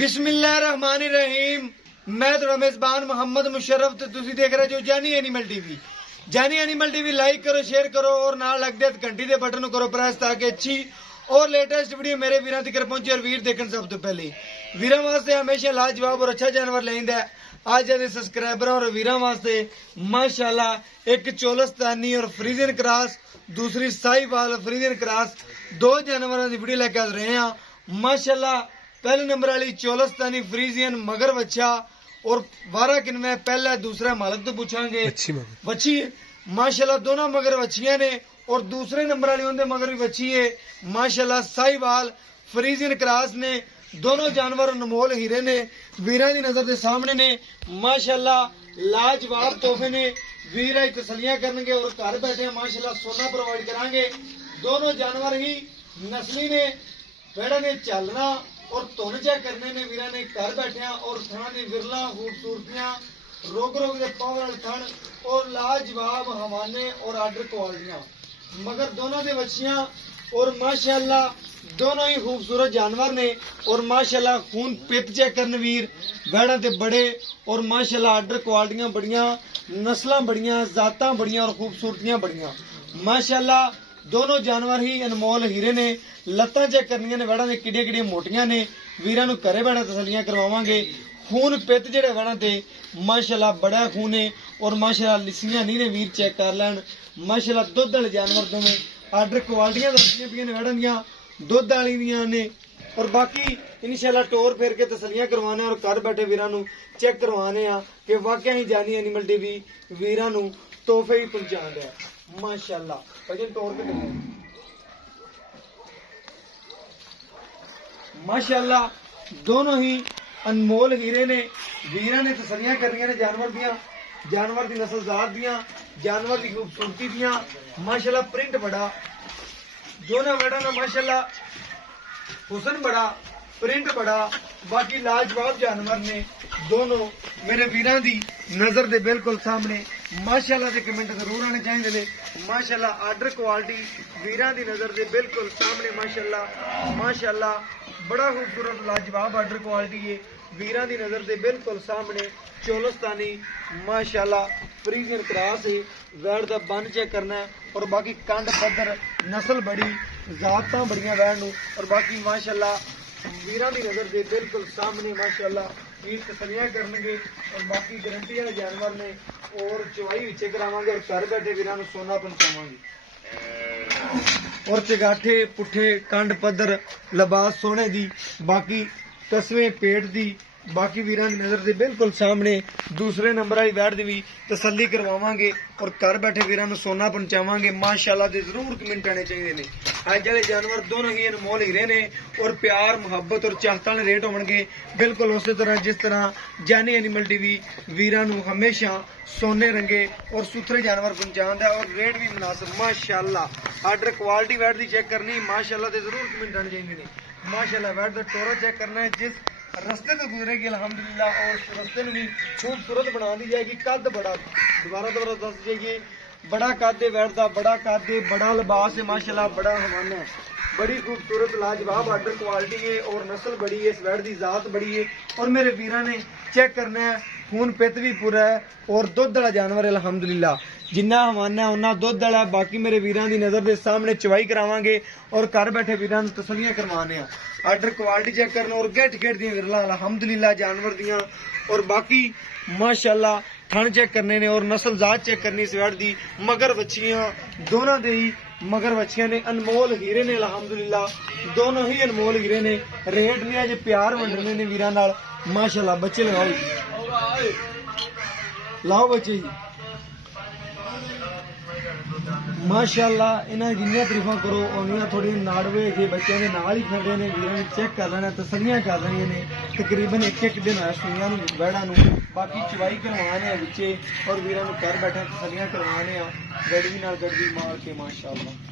बिस्मिल्लाहिर्रहमानिर्रहीम। मैं तो मेजबान मोहम्मद मुशर्रफ ते तुसी देख रहे जो जानी एनिमल टीवी। जानी एनिमल टीवी लाइक करो, शेयर करो और नाल लग दे घंटी दे बटन करो प्रेस ताकि अच्छी और लेटेस्ट वीडियो मेरे वीरां तक पहुंचे और वीर देखन सब तो पहले। वीरां वास्ते हमेशा लाजवाब और अच्छा जानवर लेंदा है। आज जदे सब्सक्राइबर और वीरां वास्ते माशाल्लाह एक चोलस्तानी और फ्रीजियन क्रॉस, दूसरी साहिवाल फ्रीजियन क्रॉस, दो जानवरों की वीडियो लेके आ रहे हैं। माशाल्लाह पहले नंबर वाली चोलस्तानी फ्रीजियन मगर बच्चा और 12 किनवे पहला दूसरा मालक तो पूछांगे बच्ची माशाल्लाह दोनों मगर बच्चियां ने। और दूसरे नंबर वाली उनके मगर भी बच्ची है माशाल्लाह साहिवाल फ्रीजियन क्रॉस ने। दोनों जानवर अनमोल हीरे ने, वीरां दी नजर के सामने ने। माशाल्लाह लाजवाब तोहफे ने, वीर ही तसलियां करनगे और घर बैठे माशाल्लाह सोना प्रोवाइड करांगे। दोनों जानवर ही नस्ली ने, बेड़ा ने चलना और धुन चेक करने ने वीरा ने घर बैठे और थना दी विरला खूबसूरतियां रोक रोक के पावर थन और लाजवाब हवाने और आर्डर क्वालिटियां मगर दोनों दे बच्चियां और माशाल्लाह दोनों ही खूबसूरत जानवर ने। और माशाल्लाह खून पित चेक करने वीर बैड़ा ते बड़े और माशाल्लाह आर्डर क्वालिटियां बढ़िया, नस्लां बढ़िया, जातां बढ़िया और खूबसूरतियां बढ़िया। माशाल्लाह दोनों जानवर ही अनमोल हीरे ने। लत्तां चेक करनियां ने वैड़ा ने किड्डियां किड्डियां मोटियां ने। वीरां नूं घरे बैठे तसलियां करवावांगे। खून पित जेहड़े वैड़ा ते माशाल्लाह बड़ा खून है और माशाल्लाह लिस्सियां नहीं ने, वीर चेक कर लैन। माशाल्लाह दुध वाले जानवर दोवें आर्डर क्वालिटियां दसदियां पियां ने वैड़ां दियां, दुध वाली दियां ने। और बाकी इंशाल्लाह टोर फेर के तसलियां करवाने और घर बैठे वीरां नूं चेक करवाने आ कि वाकई ही जानी एनिमल टीवी वीरां नूं तोहफे ही पहुंचांदा है। माशाल्लाह वजन तोड़ के देखो। माशाल्लाह दोनों ही अनमोल हीरे ने। वीरां ने तसलियां करनियां ने जानवर दियां, जानवर दी नस्लदार दियां, जानवर दी खूबसूरती दियां। माशाल्लाह प्रिंट बड़ा, दोनों वेड़ा ना माशाल्लाह हुसन बड़ा, प्रिंट बड़ा, बाकी लाजवाब जानवर ने दोनों मेरे वीरां दी नजर दे बिल्कुल सामने। माशाल्लाह दे कमेंट जरूर आने चाहिए ने। माशाल्लाह आर्डर क्वालिटी वीरां दी नजर दे बिल्कुल सामने। माशाल्लाह माशाल्लाह बड़ा खूबसूरत लाजवाब आर्डर क्वालिटी है वीरां दी नजर दे बिल्कुल सामने। चोलस्तानी माशाल्लाह फ्रीजियन क्रॉस है। वैड़ दा बन चेक करना है और बाकी कंड पद्धर नस्ल बड़ी, जातां बड़ियां वैड़ नूं। और बाकी माशाल्लाह वीरां दी नजर दे बिल्कुल सामने माशाल्लाह वीर तसलियां करनगे और बाकी गारंटी वाले जानवर ने। और चवाई विचे करावांगे और घर बैठे वीरां नूं सोना पहुंचावांगे। और चगाठे पुठे कंड पद्धर लिबास सोने दी, बाकी तस्वें पेट दी, बाकी वीरां दी नजर दे बिल्कुल सामने। दूसरे नंबर वाली वैड़ दी भी तसल्ली करवावांगे और घर बैठे वीरां नूं सोना पहुंचावांगे। माशाल्लाह दे जरूर कमेंट आने चाहिए ने। अज वाले जानवर दोनों ही अनमोल हीरे ने और प्यार मुहब्बत और चाहतां वाले रेट होणगे बिल्कुल उस तरह जिस तरह जानी एनिमल टीवी वीरां नूं हमेशा सोने रंगे और सुथरे जानवर पहुंचांदा है और रेट भी मुनासिब। माशाल्लाह आर्डर क्वालिटी वैड़ दी चेक करनी माशाल्लाह दे जरूर कमेंट आने चाहिए ने। माशाल्लाह वैड़ दा टोरा चेक करना है, जिस रस्ते तो गुजरेगी अल्हम्दुलिल्लाह और रस्ते में भी खूबसूरत बना दी जाएगी। कद बड़ा दोबारा दस जाइए, बड़ा कद है वैड़ दा, बड़ा कद है, बड़ा लिबास है माशाल्लाह, बड़ा हवाना है, बड़ी खूबसूरत लाजवाब आर्डर क्वालिटी है और नस्ल बड़ी है, इस वैड़ दी जात बड़ी है। और मेरे वीरां ने चेक करना है, खून पित भी पूरा है और दुध वाला जानवर है अल्हम्दुलिल्लाह। जिन्ना हवाना है उन्ना दुध वाला। बाकी मेरे वीरां दी नजर दे सामने चवाई करावांगे और घर बैठे वीरां नूं तसलियां करवाने आ। आर्डर क्वालिटी चेक करना और गेट गेट दी विरला अल्हम्दुलिल्लाह जानवर दियां। और बाकी माशाल्लाह थन चेक करने ने और नस्ल जात चेक करनी इस वैड़ दी। मगर बच्चियां दोनों दे ही मगर बच्चियां ने, अनमोल हीरे ने अल्हम्दुलिल्लाह, दोनों ही अनमोल हीरे ने। रेट ने अज प्यार वंडने ने वीरां नाल। माशाल्लाह बच्चे लगाओ जी, लाओ बच्चे जी। माशाल्लाह इन्हां जिन्नियां तरीफां करो उन्नियां थोड़ी नाड़वे के बच्चों के नाल ही फिर रहे ने। वीरां ने चेक कर लेना, तसलियां कर लेनियां ने। तकरीबन एक दिन होया सुइयां नूं वैड़ां नूं, बाकी चवाई करवाने विचे और वीरां नूं घर बैठे तसलियां करवाने आ गड़वी नाल गड़वी मार के। माशाल्लाह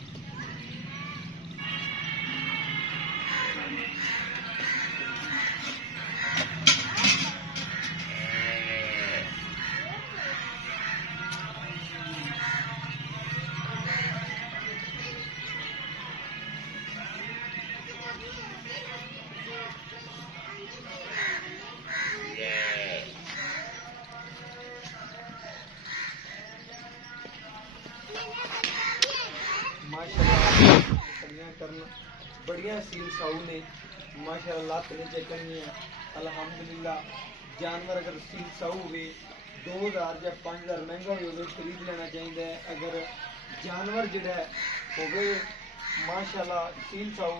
बड़िया सील साऊ ने माशाल्लाह लात ने चकनी है अल्हम्दुलिल्लाह। जानवर अगर सील साऊ हुए 2000 या 5000 महंगा हो खरीद लेना चाहिए है। अगर जानवर जिहड़ा होवे माशाल्लाह सील साऊ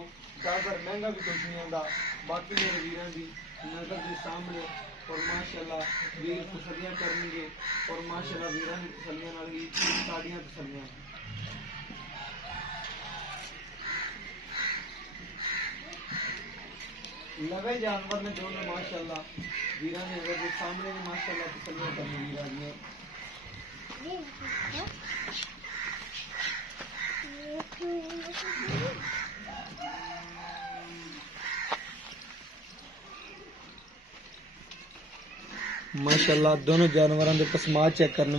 10,000 महंगा भी कुछ नहीं आता। बाकी मेरे वीरां की नज़र के सामने और माशाल्लाह वीर तसलियां करेंगे और माशाल्लाह वीरां की तसलियां नाल ही साडियां तसलियां। लवे जानवर ने दोनों माशाल्लाह वीरां ने नज़र के सामने भी माशाल्लाह तसलियां करने वीरां दी। माशाल्लाह दोनों जानवरों के पसमाद चेक करन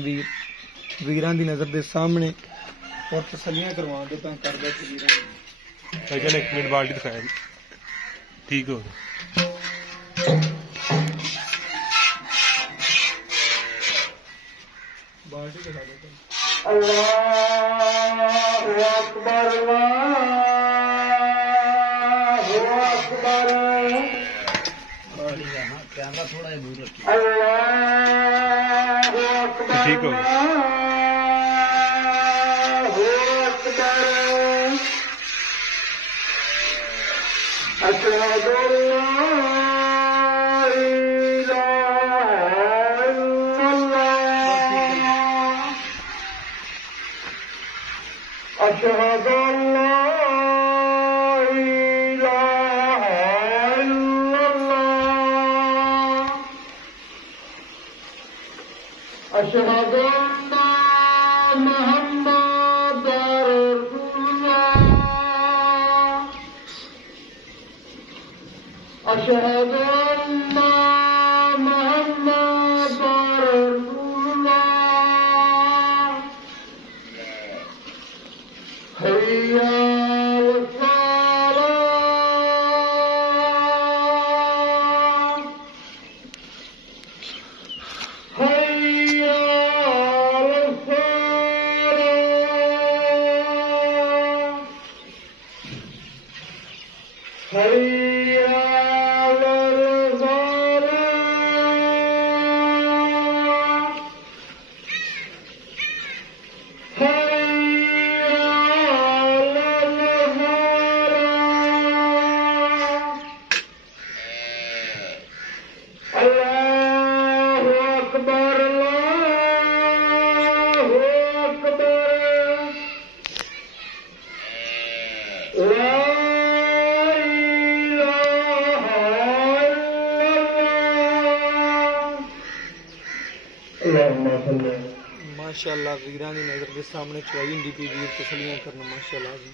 वीरां दी नज़र के सामने और तसलियां करवा दे पे कर दे वीरां। चल एक मिनट बाल्टी दिखाया जी, ठीक हो बाल्टी दिखा दे। अल्लाहु अकबर अल्लाहु अकबर। कैमरा थोड़ा दूर रखिए। अल्लाहु अकबर ठीक हो अल्लाहु अकबर। अशहदु अल्ला इलाहा इल्लल्लाह। अशहदु अल्ला इलाहा इल्लल्लाह। अशहदु अन्ना मुहम्मदर रसूलुल्लाह। अशहदु अन्ना मुहम्मदर रसूलुल्लाह। हय्या अलस्सलाह। हय्या अलस्सलाह। हय्या अलस्सलाह। हय्या अलस्सलाह। अल्लाहु अकबर अल्लाहु अकबर। ला इलाहा इल्लल्लाह। अल्लाहुम्मा सल्ली। माशाल्लाह वीरां दी नज़र के सामने चुआई हुंदी पई वीर तसलियां करन माशाल्लाह जी।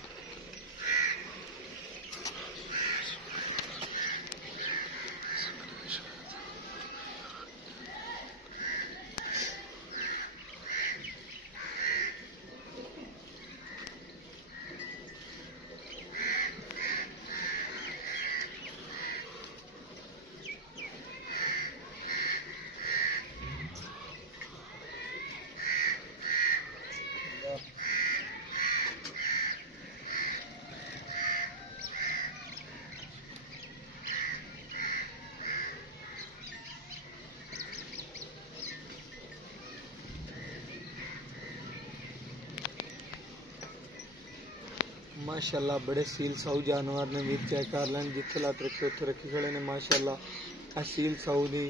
माशाल्लाह बड़े सील साऊ जानवर ने वीर चेक कर लैन जिथे लत रखे उत्थे रखी खड़े ने माशाल्लाह। सील साऊ दी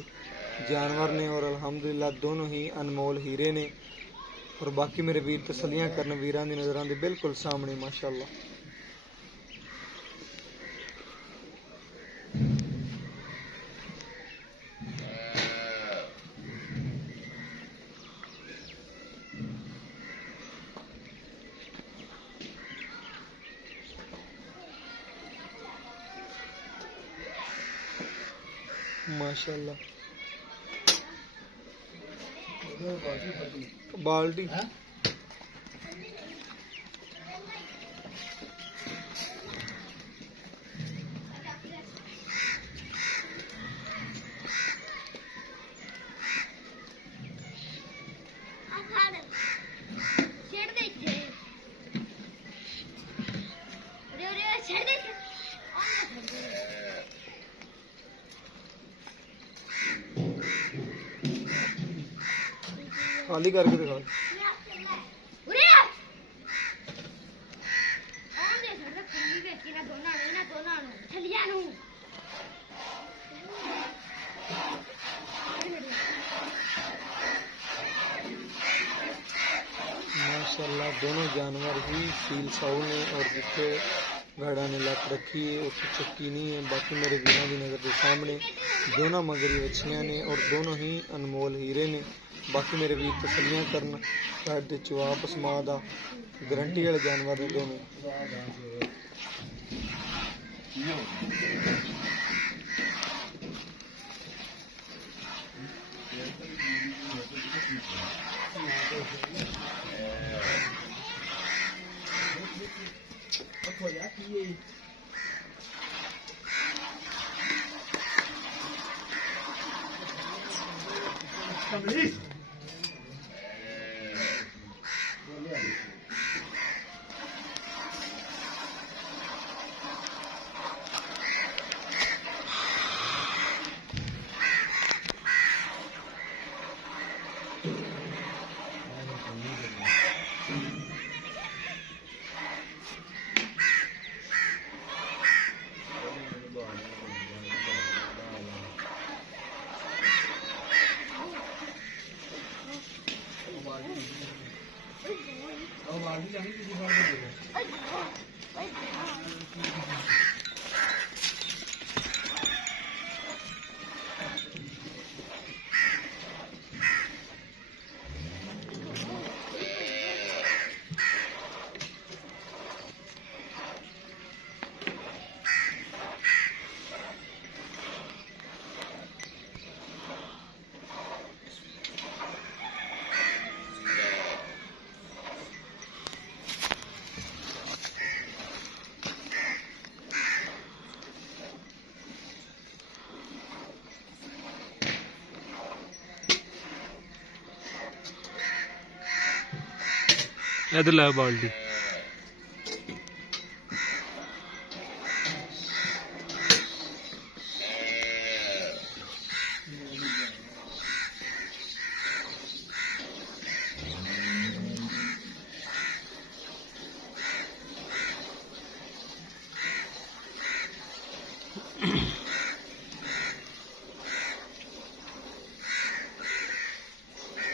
जानवर ने और अल्हम्दुलिल्लाह दोनों ही अनमोल हीरे ने और बाकी मेरे वीर तसलियां करन वीरां दी नज़रां दे बिल्कुल सामने माशाल्लाह। माशाल्लाह बाल्टी खाली करके दिखा। माशाल्लाह दोनों जानवर ही सील साऊ ने और जिथे गाड़ा ने लत रखी है उसे चक्की नहीं है। बाकी मेरे वीरों की नज़र के सामने दोनों मगरी बच्चियां ने और दोनों ही अनमोल हीरे ने। बाकी मेरे वीर तसलियां करन शायद दे चो आपस मां दा गारंटी वाले जानवर ने दोनों। इधर ला बाल्टी।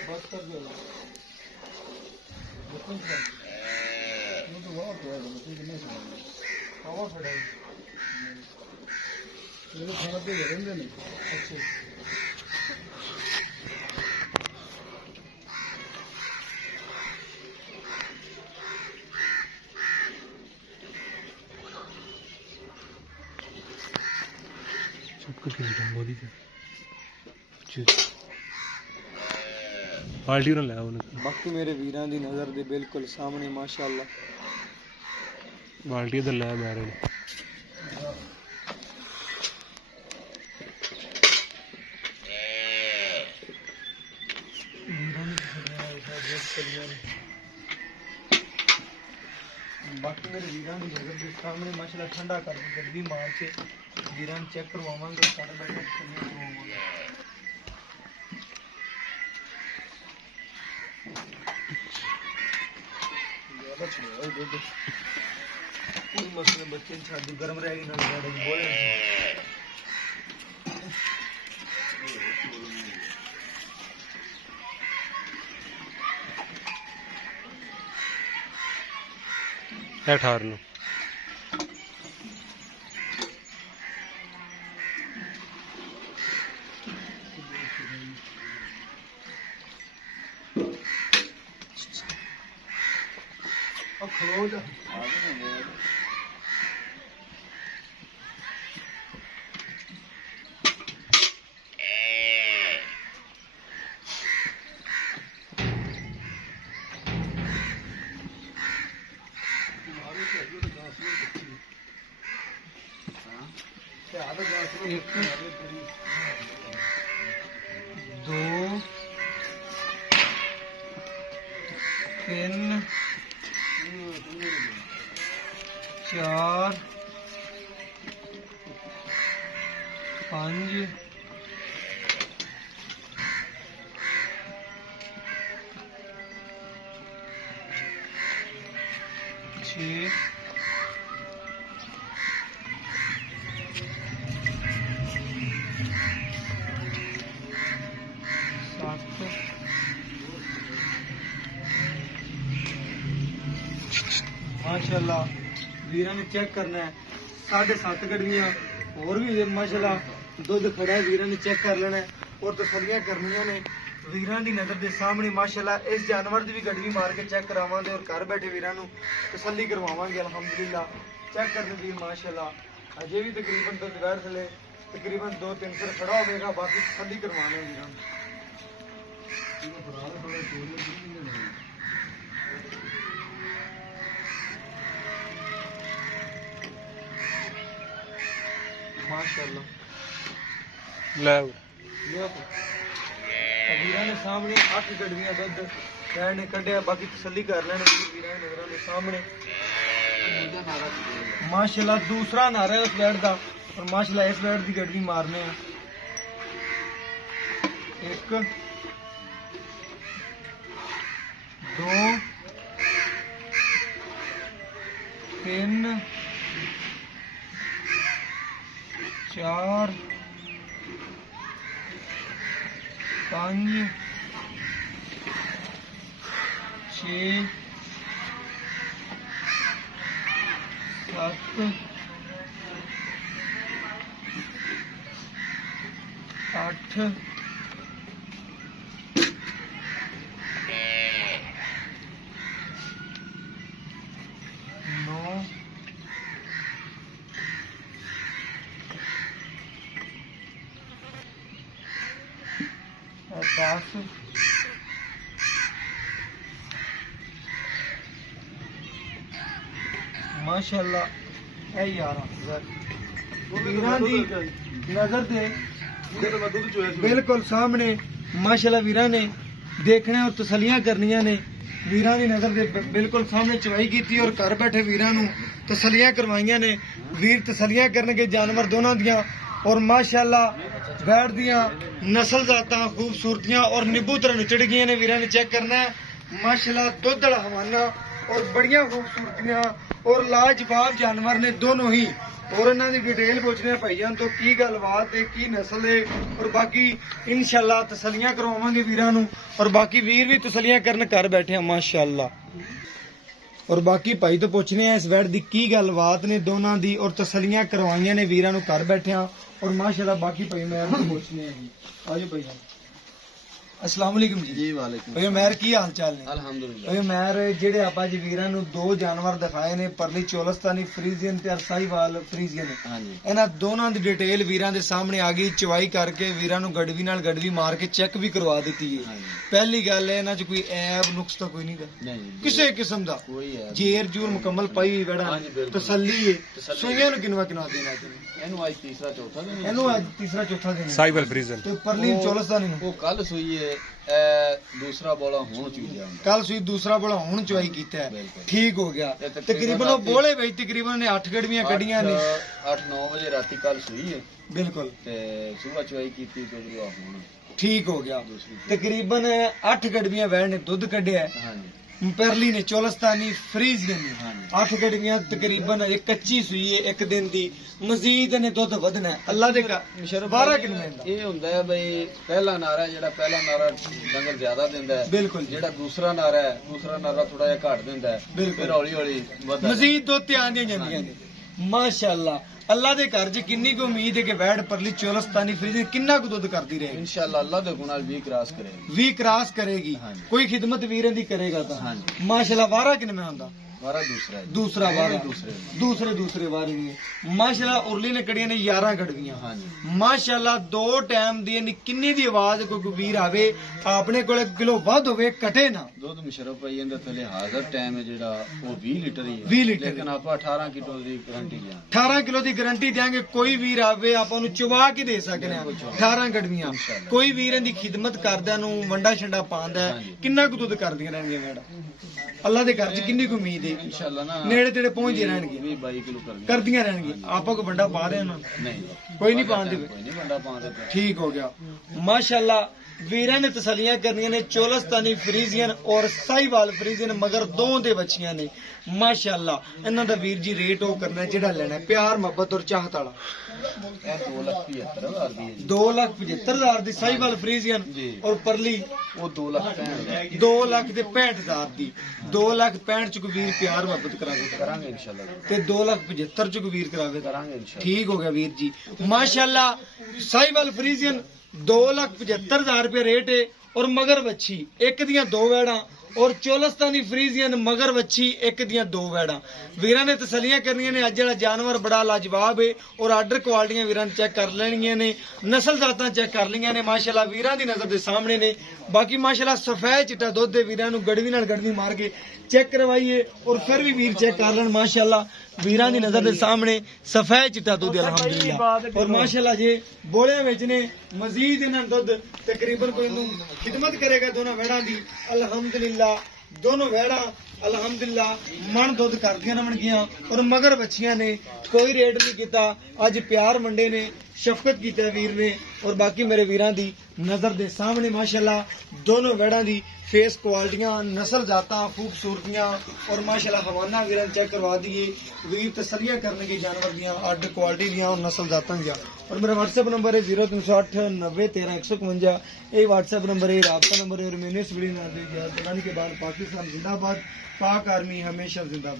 बस कर दो। बाल्टी ना लाया बाकी मेरे वीरां दी नज़र दे बिल्कुल सामने माशाल्लाह बाल्टी इधर लाया बाहर बाकी मेरे वीरां दी नज़र दे सामने माशाल्लाह ठंडा कर गड्डी मार के वीरां चेक करवावांगे सारे बैठे करवावांगे। मसले बच्चे छाती गर्म रहेगी ना बोले ठार लो खलो जा दो तीन चार पांच ਮਾਸ਼ਾਅੱਲਾ ਵੀਰਾਂ ਨੇ ਚੈੱਕ ਕਰਨਾ ਹੈ 7.5 ਗੜਵੀਆਂ ਹੋਰ ਵੀ ਨੇ ਮਾਸ਼ਾਅੱਲਾ ਦੁੱਧ ਖੜਾ ਹੈ ਵੀਰਾਂ ਨੇ ਚੈੱਕ ਕਰ ਲੈਣਾ ਹੈ ਔਰ ਤਸੱਲੀਆਂ ਕਰਨੀਆਂ ਨੇ ਵੀਰਾਂ ਦੀ ਨਜ਼ਰ ਦੇ ਸਾਹਮਣੇ ਮਾਸ਼ਾਅੱਲਾ ਇਸ ਜਾਨਵਰ ਦੀ ਵੀ ਗੜਵੀ ਮਾਰ ਕੇ ਚੈੱਕ ਕਰਾਵਾਂਗੇ ਔਰ ਘਰ ਬੈਠੇ ਵੀਰਾਂ ਨੂੰ ਤਸੱਲੀ ਕਰਵਾਵਾਂਗੇ ਅਲਹਮਦੁਲਿਲਾ ਚੈੱਕ ਕਰਦੇ ਵੀਰ ਮਾਸ਼ਾਅੱਲਾ ਅਜੇ ਵੀ ਤਕਰੀਬਨ ਦੁੱਧ ਵੈਰ ਥਲੇ ਤਕਰੀਬਨ 2-3 ਸਰ ਖੜਾ ਹੋਵੇਗਾ ਬਾਕੀ ਤਸੱਲੀ ਕਰਵਾਵਾਂਗੇ ਵੀਰਾਂ ਨੂੰ माशाअल्लाह ਲੈ ਵੀਰਾਂ ਨੇ ਸਾਹਮਣੇ 8 ਗੜਵੀਆਂ ਦੁੱਧ ਕਹਿਣ ਨੇ ਕੱਢਿਆ ਬਾਕੀ ਤਸੱਲੀ ਕਰ ਲੈਣ ਵੀਰਾਂ ਦੇ ਨਜ਼ਰਾਂ ਦੇ ਸਾਹਮਣੇ ਮਾਸ਼ਾਅੱਲਾ ਦੂਸਰਾ ਨਾਰਾ ਹੈ ਉਸ ਬੈਡ ਦਾ और माशाल्लाह इस बैट की गड़वी मारने हैं 1 2 3 4 5 6 7 8 9 10 माशाअल्लाह है यार वीरां दी नजर दे बिल्कुल सामने माशाअल्लाह वीरां ने देखना और तसलियां करनियां ने वीरां दी नजर दे बिल्कुल सामने चवाई कीती और घर बैठे वीरां नू तसलियां करवाइयां ने वीर तसलियां करनगे जानवर दोनों दियां और माशाअल्लाह बैठ दियां नस्ल जातां खूबसूरतियां और नींबू तरह निचड़ गई ने वीरां ने चेक करना है माशाअल्लाह दुध वाला हवाना और बढ़िया खूबसूरतियां और लाजवाब जानवर ने दोनों ही और इन्हां दी डिटेल पूछने भाईजान तो की गलबात है की नस्ल है और बाकी इंशाअल्लाह तसलियां करवावांगे वीरां नू और बाकी वीर भी तसलियां करन घर बैठे हैं माशाअल्लाह और बाकी भाई तो पूछने हैं इस वैट दी की गलबात ने दोनों दी और तसलियां करवाइयां ने वीरां नू घर बैठे हैं और माशाअल्लाह बाकी भाई मैं पूछने हैं जी आजो भाईजान अस्सलाम वालेकुम जी जी वालेकुम भाई मेहर की हाल चाल ने अल्हम्दुलिल्लाह भाई मेहर जेडे आपा जी वीरां नू दो जानवर दिखाए ने परली चोलस्तानी फ्रीजियन ते साहिवाल फ्रीजियन हाँ जी ਇਹਨਾਂ ਦੋਨਾਂ ਦੀ ਡਿਟੇਲ ਵੀਰਾਂ ਦੇ ਸਾਹਮਣੇ ਆ ਗਈ ਚਵਾਈ ਕਰਕੇ ਵੀਰਾਂ ਨੂੰ ਗੜਵੀ ਨਾਲ ਗੜਵੀ ਮਾਰ ਕੇ ਚੈੱਕ ਵੀ ਕਰਵਾ ਦਿੱਤੀ ਹੈ हाँ जी ਪਹਿਲੀ ਗੱਲ ਹੈ ਇਹਨਾਂ 'ਚ ਕੋਈ ਐਬ ਨੁਕਸ ਤਾਂ ਕੋਈ ਨਹੀਂਗਾ नहीं जी, ਕਿਸੇ ਕਿਸਮ ਦਾ कोई है ਜੇਰ ਜੂਰ ਮੁਕੰਮਲ ਪਾਈ ਹੋਈ ਬੜਾ ਹਾਂਜੀ, ਬਿਲਕੁਲ। ਤਸੱਲੀ ਹੈ ਤਸੱਲੀ। ਸੂਈਆਂ ਨੂੰ ਕਿੰਨਾ ਦੇਣਾ ਚਾਹੀਦਾ ਇਹਨੂੰ ਅੱਜ ਤੀਸਰਾ ਚੌਥਾ ਦਿਨ ਇਹਨੂੰ ਅੱਜ ਤੀਸਰਾ ਚੌਥਾ ਦਿਨ ਹੈ। ਸਾਈਬਲ ਫਰੀਜ਼ਨ ਤੇ ਪਰਲੀ ਚੋਲਸਤਾਨੀ ਨੂੰ ਉਹ ਕੱਲ ਸੂਈ ਹੈ ਇਹ ਦੂਸਰਾ ਬੋਲਾ ਹੁਣ ਚੂਈ ਜਾਂਦਾ ਕੱਲ ਸੂਈ ਦੂਸਰਾ ਬੜਾ ਹੁਣ ਚਵਾਈ ਕੀਤਾ ਹੈ ਬਿਲਕੁਲ। ਠੀਕ ਹੋ ਗਿਆ ਇਹ ਤਕਰੀਬਨ ਤਕਰੀਬਨ ਉਹ ਬੋਲੇ ਵਿੱਚ ਤਕਰੀਬਨ ਨੇ 8 ਗੜਵੀਆਂ ਕੱਢੀਆਂ ਨੇ 8-9 ਵਜੇ ਰਾਤੀ ਕੱਲ ਸੂਈ ਹੈ ਬਿਲਕੁਲ ਤੇ ਸਵੇਰ ਚਵਾਈ ਕੀਤੀ ਤੇ ਉਹ ਹੁਣ ਠੀਕ ਹੋ ਗਿਆ ਦੂਸਰੀ ਤਕਰੀਬਨ 8 ਗੜਵੀਆਂ ਵੈੜ ਨੇ ਦੁੱਧ ਕੱਢਿਆ ਹੈ। ਹਾਂ ਜੀ परली ने चोलस्तानी फ्रीजियन ने हाँ जी। 8 गड़वियां तकरीबन एक कच्ची सुई है एक दिन दी मजीद ने दुध वधना है अल्लाह दे ਮੁਸ਼ਰਫ 12 ਭਾਈ, किलो ਦਾ ਇਹ ਹੁੰਦਾ ਹੈ ਬਈ ਪਹਿਲਾ ਨਾਰਾ ਜਿਹੜਾ ਪਹਿਲਾ ਨਾਰਾ ਡੰਗਰ ਜ਼ਿਆਦਾ ਦਿੰਦਾ ਹੈ बिल्कुल जी ਜਿਹੜਾ ਦੂਸਰਾ ਨਾਰਾ ਹੈ ਦੂਸਰਾ ਨਾਰਾ ਥੋੜਾ ਜਿਹਾ ਘੱਟ ਦਿੰਦਾ ਹੈ ਬਿਲਕੁਲ। ਫਿਰ ਹੌਲੀ ਹੌਲੀ ਵਧਦਾ मजीद दुध ते आंदियां ਜਾਂਦੀਆਂ ਨੇ माशाअल्लाह अल्लाह दे घर च किन्नी को उम्मीद है कि वैड़ परली चोलस्तानी फ्रीजियन किन्ना को दुध करती रहेगी ਇਨਸ਼ਾਅੱਲਾ ਅੱਲਾ ਦੇ ਗੁਣ ਨਾਲ 20 ਕ੍ਰਾਸ ਕਰੇਗੀ 20 क्रॉस करेगी हाँ जी। कोई खिदमत वीरन दी करेगा ता हाँ जी। माशाअल्लाह वारा किन में हुंदा ਵਾਰਾ ਦੂਸਰਾ ਹੈ दूसरा वारा दूसरे दूसरे वारे ने माशाअल्लाह उरली ने कड़ियां ने 11 गड़वियां ਹਾਂ ਜੀ ਮਾਸ਼ਾਅੱਲਾ ਦੋ ਟਾਈਮ ਦੀ ਇਹਨੀ ਕਿੰਨੀ ਦੀ ਆਵਾਜ਼ ਕੋਈ ਵੀਰ ਆਵੇ ਆਪਣੇ ਕੋਲੇ ਕਿਲੋ ਵੱਧ ਹੋਵੇ ਕਟੇ ਨਾ ਦੁੱਧ ਮੁਸ਼ਰਫ ਭਾਈ ਇਹਦੇ ਥੱਲੇ ਹਾਜ਼ਰ ਟਾਈਮ ਹੈ ਜਿਹੜਾ ਉਹ 20 ਲੀਟਰ ਹੀ ਹੈ 20 ਲੀਟਰ। ਲੇਕਿਨ ਆਪਾਂ 18 ਕਿਲੋ ਦੀ ਗਾਰੰਟੀ ਲਿਆ 18 ਕਿਲੋ ਦੀ ਗਾਰੰਟੀ ਦੇਾਂਗੇ ਕੋਈ ਵੀਰ ਆਵੇ ਆਪਾਂ ਨੂੰ ਚਵਾ ਕੇ ਦੇ ਸਕਦੇ ਆ 18 ਗੜਵੀਆਂ ਇਨਸ਼ਾਅੱਲਾ। ਕੋਈ ਵੀਰ ਇਹਦੀ ਖਿਦਮਤ ਕਰਦਿਆਂ ਨੂੰ ਵੰਡਾ ਛੰਡਾ ਪਾਉਂਦਾ ਹੈ, ਹਾਂਜੀ। ਕਿੰਨਾ ਕੁ ਦੁੱਧ ਕਰਦੀਆਂ ਰਹਿਣਗੀਆਂ ਮੈਡਮ ਅੱਲਾ ਦੇ ਘਰ 'ਚ ਕਿੰਨੀ ਕੁ ਉਮੀਦ ਹੈ ਇਨਸ਼ਾਅੱਲਾ ਨਾ ਨੇੜੇ ਤੇੜੇ ਪਹੁੰਚਦੇ ਰਹਿਣਗੇ 20-22 ਕਿਲੋ ਕਰਨੀ ਕਰਦੀਆਂ ਰਹਿਣਗੀਆਂ ਆਪਾਂ ਕੋ ਵੰਡਾ ਪਾ ਰਹੇ ਉਹਨਾਂ ਨੂੰ ਨਹੀਂ ਕੋਈ ਨਹੀਂ ਪਾਉਂਦੇ ਕੋਈ ਨਹੀਂ ਬੰਦਾ ਪਾਉਂਦੇ ਪਏ। ਠੀਕ ਹੋ ਗਿਆ ਮਾਸ਼ਾਅੱਲਾ ਵੀਰਾਂ ਨੇ ਤਸੱਲੀਆਂ ਕਰਨੀਆਂ ਨੇ ਚੋਲਸਤਾਨੀ ਫਰੀਜ਼ੀਅਨ ਔਰ ਸਾਈਵਾਲ ਫਰੀਜ਼ੀਅਨ ਮਗਰ ਦੋ ਦੇ ਬੱਚੀਆਂ ਨੇ ਮਾਸ਼ਾਅੱਲਾ। ਇਹਨਾਂ ਦਾ ਵੀਰ ਜੀ ਰੇਟ ਉਹ ਕਰਨਾ ਜਿਹੜਾ ਲੈਣਾ ਹੈ, ਪਿਆਰ ਮੁਹੱਬਤ ਔਰ ਚਾਹਤ ਵਾਲਾ। ਇਹ 2,75,000 ਦੀ ਹੈ ਜੀ। 2,75,000 ਦੀ ਸਾਈਵਾਲ ਫਰੀਜ਼ੀਅਨ ਜੀ। ਔਰ ਪਰਲੀ ਉਹ 2,65,000 2,65,000 ਦੀ 2,65,000 ਚ ਕੋਈ ਵੀਰ ਪਿਆਰ ਮੁਹੱਬਤ ਕਰਾਵੇ ਕਰਾਂਗੇ ਇਨਸ਼ਾਅੱਲਾ ਤੇ 2,75,000 ਚ ਕੋਈ ਵੀਰ ਕਰਾਵੇ ਕਰਾਂਗੇ ਇਨਸ਼ਾਅੱਲਾ। ਠੀਕ ਹੋ ਗਿਆ ਵੀਰ ਜੀ ਮਾਸ਼ਾਅੱਲਾ। ਸਾਈਵਾਲ ਫਰੀਜ਼ੀਅਨ 2,75,000 रुपये रेट है और मगर बच्ची एक दियां दो वैड़ा और चोलस्तानी फ्रीजियन मगर बच्ची एक दियां दो वैड़ा। वीरां ने तसलियां करनियां ने, अज जेड़ा जानवर बड़ा लाजवाब है और आर्डर क्वालिटियां वीरां ने चेक कर लेनियां ने, नस्ल जातां चेक कर लियां ने माशाअल्लाह वीरां दी नजर दे सामने ने। बाकी माशाअल्लाह सफेद चिट्टा दुध दे वीरां नूं गड़वी नाल गड़वी मार के चेक करवाइए और फिर भी वीर चेक कर लेन माशाअल्लाह वीरां दी नजर दे सामने सफेद चिट्टा दुध अल्हम्दुलिल्लाह। और माशाअल्लाह जे बोलियां विच ने मजीद इन्हां दुध तकरीबन कोई नूं खिदमत करेगा दोनों वेड़ां दी अल्हम्दुलिल्लाह। दोनों वेड़ा अल्हम्दुलिल्लाह मन दुध कर दियां नवणगियां और मगर बच्चियां ने कोई रेट नहीं किया। अज प्यार मंडे ने, शफकत की वीर ने और बाकी मेरे वीरां दी नजर दे सामने माशाअल्लाह दोनों वेड़ां दी फेस क्वालिटियां, नस्ल जातां, खूबसूरतियां और माशाअल्लाह हवाना वीरां चेक करवा दिए। वीर तसलियां करने के जानवर दियां अड क्वालिटी दियां और नस्ल जातां दियां। और मेरा व्हाट्सएप नंबर है 0308 90 13 151। ये व्हाट्सएप नंबर है, राब्ता नंबर है और मैंने इस वीडियो के बाद पाकिस्तान जिंदाबाद, पाक आर्मी हमेशा जिंदाबाद।